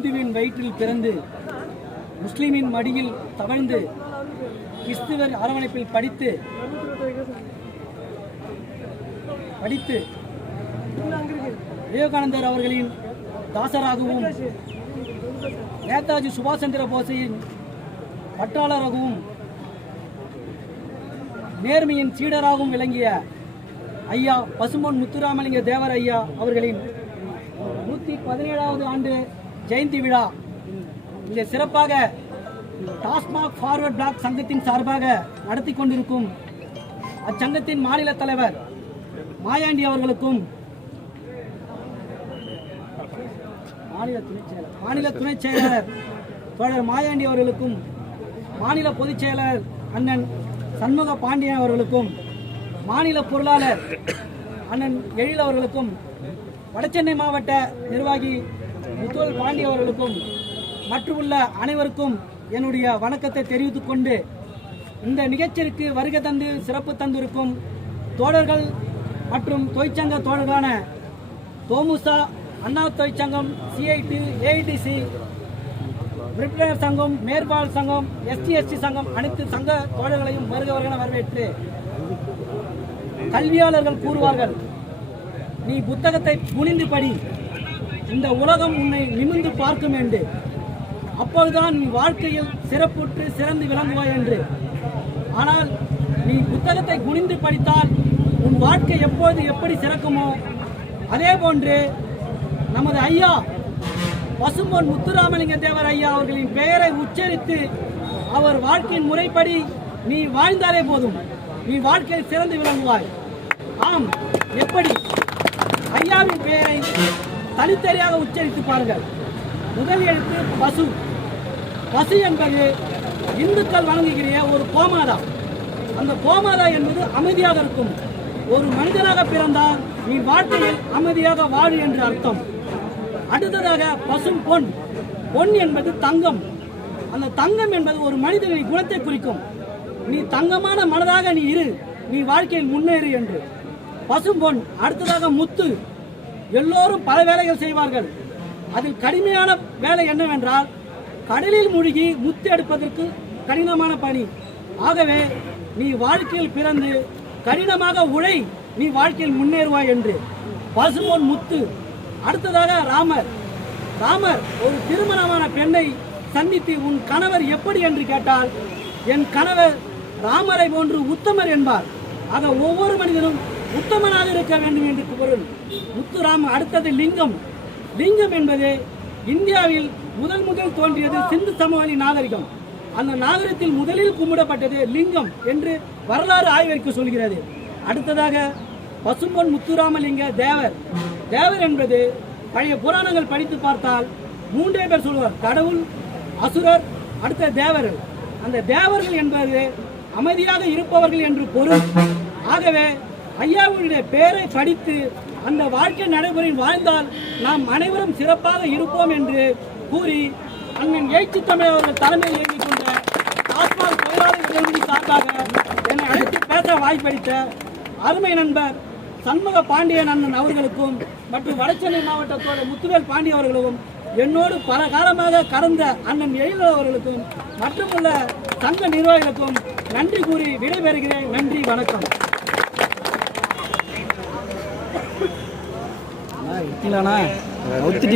இந்துவின் வயிற்றில் பிறந்து முஸ்லிமின் மடியில் தவழ்ந்து கிறிஸ்துவர் அரவணைப்பில் படித்து படித்து விவேகானந்தர் அவர்களின் தாசராகவும் நேதாஜி சுபாஷ் சந்திர போஸின் பட்டாளராகவும் நேர்மையின் சீடராகவும் விளங்கிய ஐயா பசுமோன் முத்துராமலிங்க தேவர் ஐயா அவர்களின் நூற்றி பதினேழாவது ஆண்டு ஜெயந்தி விழா. இங்கே சிறப்பாக டாஸ்மாக் ஃபார்வர்ட் பிளாக் சங்கத்தின் சார்பாக நடத்தி கொண்டிருக்கும் அச்சங்கத்தின் மாநில தலைவர் மாயாண்டி அவர்களுக்கும் மாநில துணைச் செயலர் மாநில துணைச் செயலர் தோழர் மாயாண்டி அவர்களுக்கும் மாநில பொதுச் செயலர் அண்ணன் சண்முக பாண்டியன் அவர்களுக்கும் மாநில பொருளாளர் அண்ணன் எழில் அவர்களுக்கும் வடசென்னை மாவட்ட நிர்வாகி முத்துவல் பாண்டி அவர்களுக்கும் மற்றுமுள்ள அனைவருக்கும் என்னுடைய வணக்கத்தை தெரிவித்துக் கொண்டு இந்த நிகழ்ச்சிக்கு வருகை தந்து சிறப்பு தந்திருக்கும் தோழர்கள் மற்றும் தொழிற்சங்க தோழர்களான தோமுசா அண்ணா தொழிற்சங்கம் சிஐடி ஏஐடிசி உறுப்பினர் சங்கம் மேற்பால் சங்கம் எஸ்டி எஸ்டி சங்கம் அனைத்து சங்க தோழர்களையும் வருக வரவேற்று கல்வியாளர்கள் கூறுவார்கள் நீ புத்தகத்தை புனிந்து படி இந்த உலகம் உன்னை நிமிந்து பார்க்கும் என்று. அப்போதுதான் நீ வாழ்க்கையில் சிறப்புற்று சிறந்து விளங்குவாய் என்று. ஆனால் நீ புத்தகத்தை குனிந்து படித்தால் உன் வாழ்க்கை எப்போது எப்படி சிறக்குமோ அதே போன்று நமது ஐயா பசும்பொன் முத்துராமலிங்க தேவர் ஐயா அவர்களின் பெயரை உச்சரித்து அவர் வாழ்க்கையின் முறைப்படி நீ வாழ்ந்தாலே போதும். நீ வாழ்க்கையில் சிறந்து விளங்குவாய். ஆம் எப்படி? ஐயாவின் பெயரை தனித்தனியாக உச்சரித்து பாருங்கள். முதல் எழுத்து பசு. பசு என்பது இந்துக்கள் வழங்குகிற ஒரு கோமாதா. அந்த கோமாதா என்பது அமைதியாக இருக்கும். ஒரு மனிதனாக பிறந்தால் நீ வாழ்க்கையில் அமைதியாக வாழு என்று அர்த்தம். அடுத்ததாக பசும் பொன். பொன் என்பது தங்கம். அந்த தங்கம் என்பது ஒரு மனிதனின் குணத்தை குறிக்கும். நீ தங்கமான மனதாக நீ இரு. நீ வாழ்க்கையில் முன்னேறு என்று. பசும் பொன். அடுத்ததாக முத்து. எல்லோரும் பல வேலைகள் செய்வார்கள். அதில் கடுமையான வேலை என்னவென்றால் கடலில் மூழ்கி முத்து எடுப்பதற்கு கடினமான பணி. ஆகவே நீ வாழ்க்கையில் பிறந்து கடினமாக உழை நீ வாழ்க்கையில் முன்னேறுவாய் என்று. பசுமோன் முத்து. அடுத்ததாக ராமர். ராமர் ஒரு திருமணமான பெண்ணை சந்தித்து உன் கணவர் எப்படி என்று கேட்டால் என் கணவர் ராமரை போன்று உத்தமர் என்பார். ஆக ஒவ்வொரு மனிதனும் உத்தமனாக இருக்க வேண்டும் என்று பொருள் முத்துராம அடுத்தது லிங்கம். லிங்கம் என்பது இந்தியாவில் முதல் முதல் தோன்றியது சிந்து சமவெளி நாகரிகம். அந்த நாகரிகத்தில் முதலில் கும்பிடப்பட்டது லிங்கம் என்று வரலாறு ஆய்வறிக்கை சொல்கிறது. அடுத்ததாக பசும்பொன் முத்துராமலிங்க தேவர். தேவர் என்பது பழைய புராணங்கள் படித்து பார்த்தால் மூன்றே பேர் சொல்வார் கடவுள் அசுரர் அடுத்த தேவர்கள். அந்த தேவர்கள் என்பது அமைதியாக இருப்பவர்கள் என்று பொருள். ஆகவே ஐயாவுடைய பெயரை படித்து அந்த வாழ்க்கை நடைமுறையில் வாழ்ந்தால் நாம் அனைவரும் சிறப்பாக இருப்போம் என்று கூறி அண்ணன் எழுச்சி தமிழ் அவர்கள் தலைமையில் இயங்கிக் கொண்ட டாஸ்மாக் தொழிலாளர் இடைவெளி சார்பாக என்னை அழைத்து பேச வாய்ப்பளித்த அருமை நண்பர் சண்முக பாண்டியன் அண்ணன் அவர்களுக்கும் மற்றும் வடசென்னை மாவட்டத்தோட முத்துவேல் பாண்டிய அவர்களுக்கும் என்னோடு பல காலமாக கடந்த அண்ணன் எழில் அவர்களுக்கும் மற்றுமுள்ள சங்க நிர்வாகிகளுக்கும் நன்றி கூறி விடைபெறுகிறேன். நன்றி வணக்கம். இல்லைண்ணா